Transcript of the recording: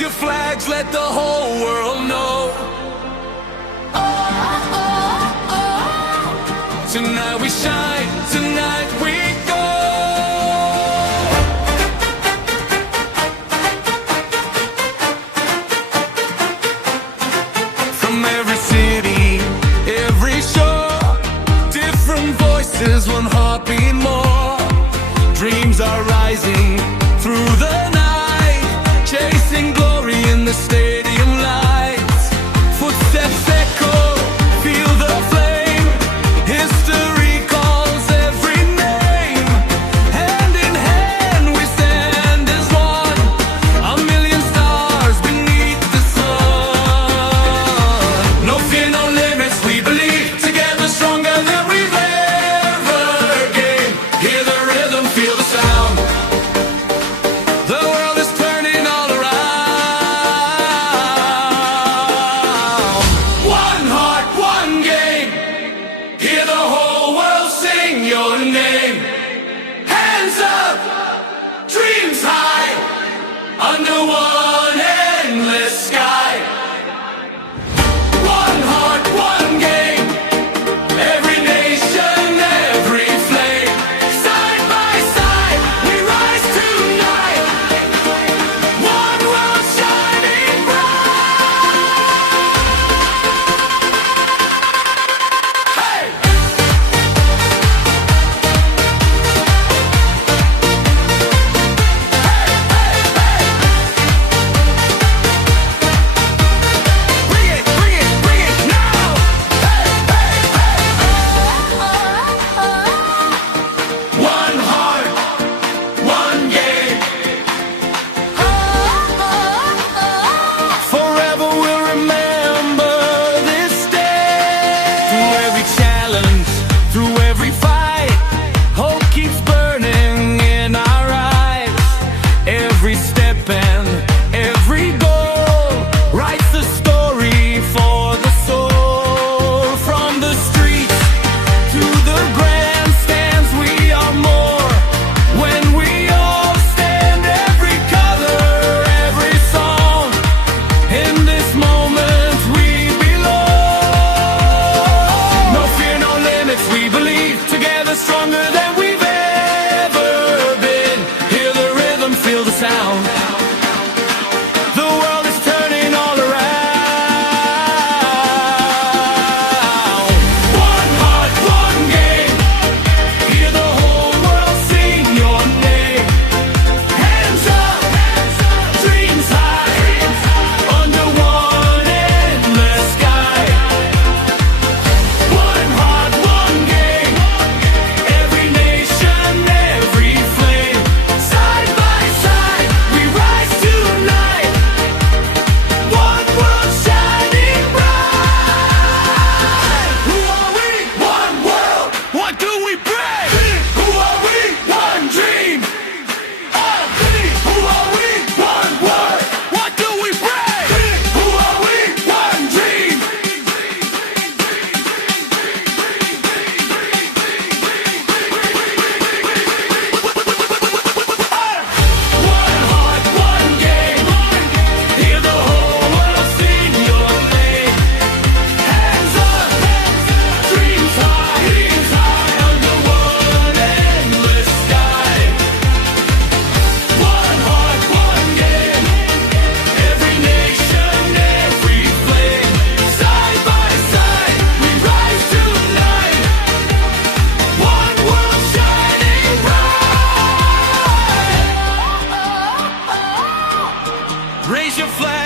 Raise your flags, let the whole world know. Tonight we shine, tonight we go. From every city, every shore, different voices, one heartbeat more. Dreams are rising through the night, chasing glory in the stadium lights. Footsteps echo, feel the flame. History calls every name. Hand in hand we stand as one, a million stars beneath the sun. No fear, no limits, we believe. Together stronger than we've ever gained. Hear the rhythm, feel the sound. The world is turning all around. One heart, one game. Hear the whole world sing your name. Hands up, dreams high, under one endless sky. One heart, one game. Every nation, every flame. Side by side, we rise tonight. One world shining bright. Hey! Bring it, bring it, bring it now! Hey, hey, hey! One heart, one game. Forever we'll remember this day. Through every challenge, through every fight, hope keeps burning in our eyes. Every step and every goal writes a story for the soul. From the streets to the grandstands, we are more. When we all stand, every color, every song, in this moment we belong. No fear, no limits, we believe. Together stronger than we've ever been. Hear the rhythm, feel the sound. The world is turning all around. One heart, one game. Hear the whole world sing your name. Hands up, dreams high, under one endless sky. One heart, one game. Every nation, every flame. Side by side, we rise tonight. One world shining bright. Who are we? One world. What do we bring? Who are we? One dream. Who are we? One word. What do we bring? Who are we? One dream. One heart, one game. Hear the whole world sing your name. Hands up, dreams high, under one endless sky. One heart, one game. Every nation, every flame. Side by side, we rise tonight. One world shining bright. Raise your flag.